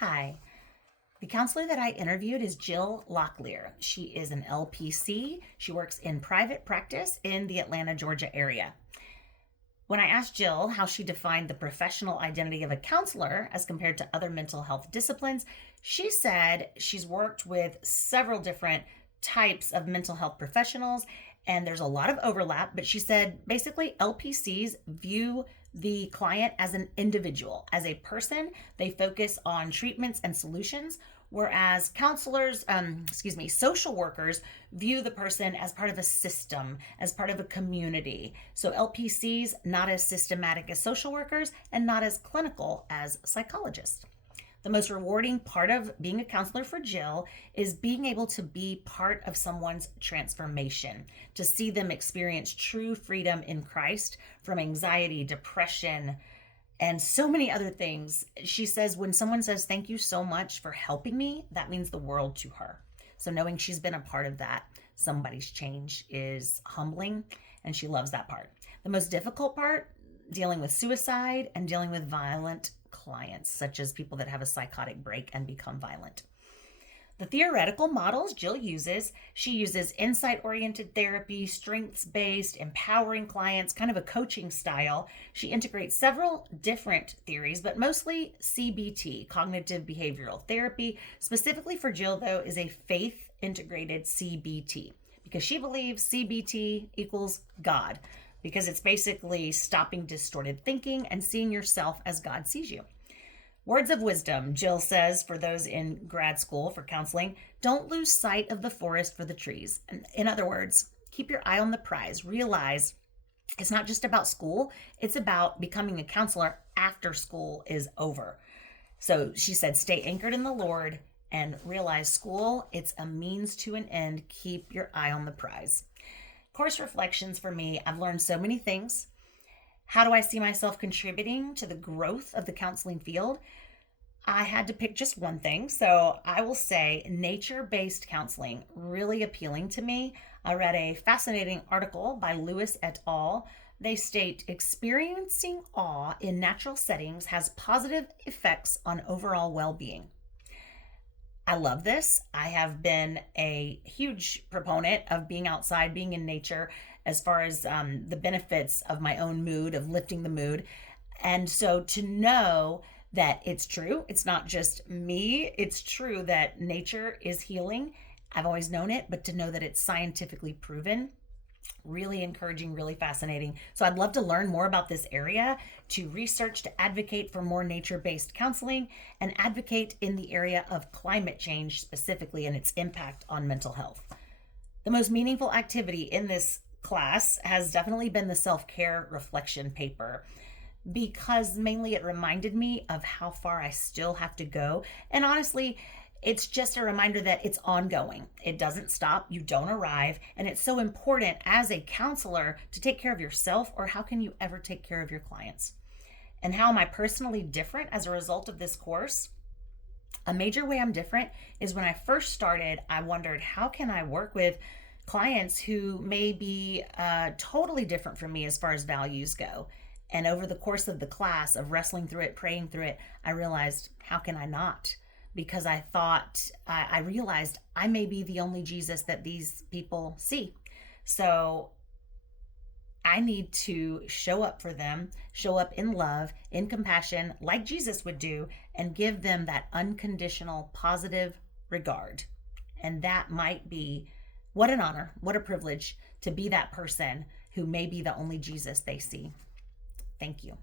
Hi. The counselor that I interviewed is Jill Locklear. She is an LPC. She works in private practice in the Atlanta, Georgia area. When I asked Jill how she defined the professional identity of a counselor as compared to other mental health disciplines, she said she's worked with several different types of mental health professionals and there's a lot of overlap, but she said basically LPCs view the client as an individual, as a person. They focus on treatments and solutions, whereas social workers view the person as part of a system, as part of a community. So LPCs, not as systematic as social workers and not as clinical as psychologists. The most rewarding part of being a counselor for Jill is being able to be part of someone's transformation, to see them experience true freedom in Christ from anxiety, depression, and so many other things. She says when someone says, "Thank you so much for helping me," that means the world to her. So knowing she's been a part of that, somebody's change, is humbling, and she loves that part. The most difficult part, dealing with suicide and dealing with violent clients, such as people that have a psychotic break and become violent. The theoretical models Jill uses, she uses insight-oriented therapy, strengths-based, empowering clients, kind of a coaching style. She integrates several different theories, but mostly CBT, cognitive behavioral therapy. Specifically for Jill, though, is a faith-integrated CBT because she believes CBT equals God, because it's basically stopping distorted thinking and seeing yourself as God sees you. Words of wisdom, Jill says, for those in grad school for counseling: don't lose sight of the forest for the trees. In other words, keep your eye on the prize. Realize it's not just about school, it's about becoming a counselor after school is over. So she said, stay anchored in the Lord and realize school, it's a means to an end. Keep your eye on the prize. Course reflections for me, I've learned so many things. How do I see myself contributing to the growth of the counseling field? I had to pick just one thing, so I will say nature-based counseling, really appealing to me. I read a fascinating article by Lewis et al. They state experiencing awe in natural settings has positive effects on overall well-being. I love this. I have been a huge proponent of being outside, being in nature, as far as the benefits of my own mood, of lifting the mood. And so to know that it's true, it's not just me, it's true that nature is healing. I've always known it, but to know that it's scientifically proven, really encouraging, really fascinating. So I'd love to learn more about this area, to research, to advocate for more nature-based counseling, and advocate in the area of climate change specifically and its impact on mental health. The most meaningful activity in this class has definitely been the self-care reflection paper, because mainly it reminded me of how far I still have to go. And honestly, it's just a reminder that it's ongoing. It doesn't stop. You don't arrive. And it's so important as a counselor to take care of yourself, or how can you ever take care of your clients? And how am I personally different as a result of this course? A major way I'm different is when I first started, I wondered, how can I work with clients who may be totally different from me as far as values go? And over the course of the class, of wrestling through it, praying through it, I realized, how can I not? Because I realized I may be the only Jesus that these people see. So I need to show up for them, show up in love, in compassion, like Jesus would do, and give them that unconditional, positive regard. And that might be, what an honor, what a privilege to be that person who may be the only Jesus they see. Thank you.